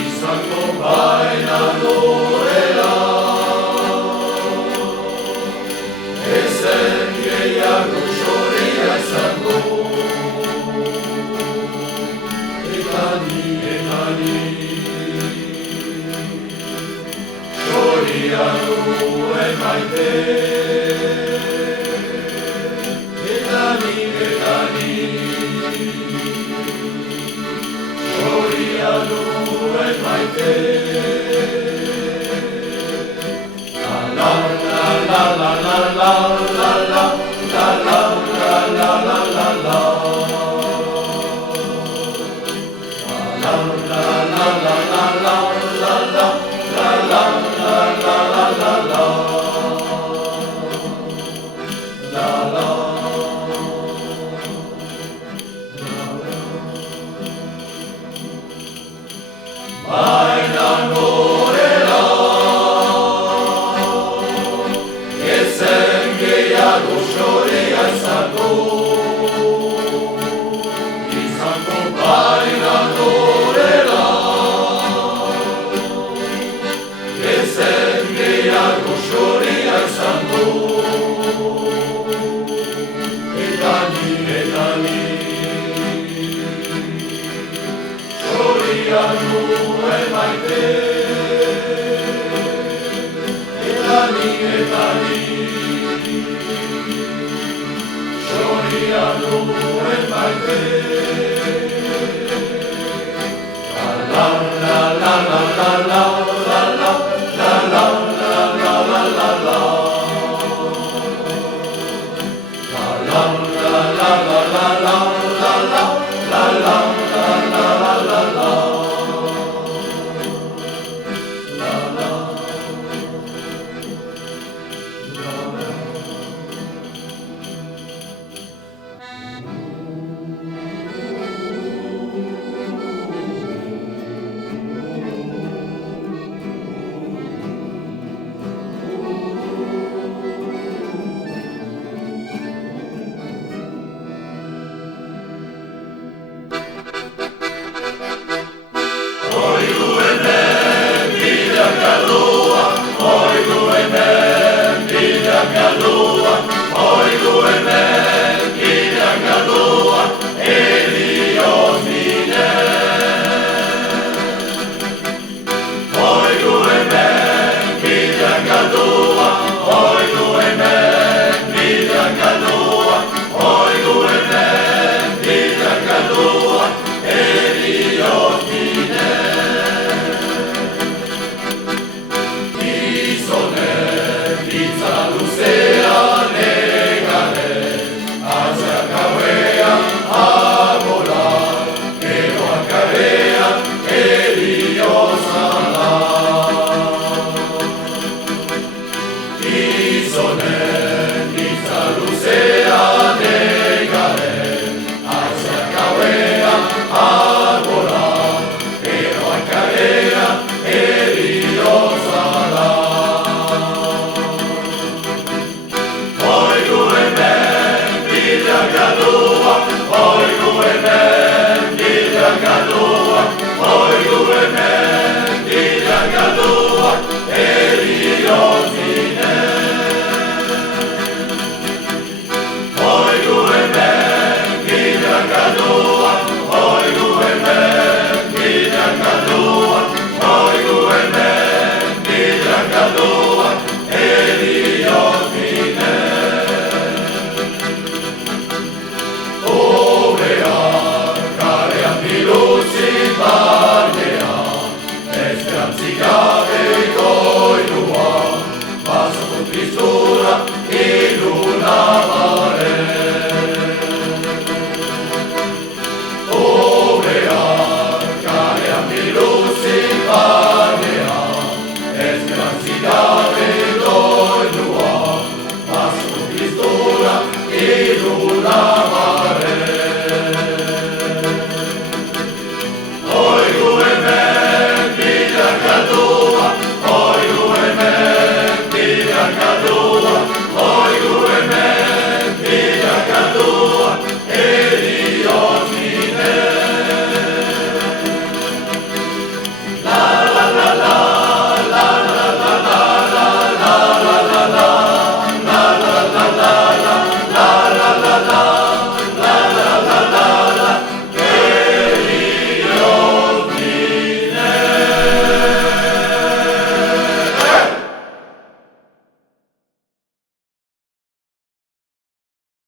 izango baina noela, ezen gehiago xoria izango, eta ni, xoria nuen maite, eta ni, xoria nuen maite. La la la la la la la la la la la la la la la. La la la la la la la la la la la la la la. La la. Baina norela, ezen gehiago xoria izango, izango baina norela, ezen gehiago xoria izango, eta ni, xoria nuen maite, eta ni, xoria nuen maite. La la la la la la la la la la la la la la la. La la la la la la la la la la la la la la. Gallo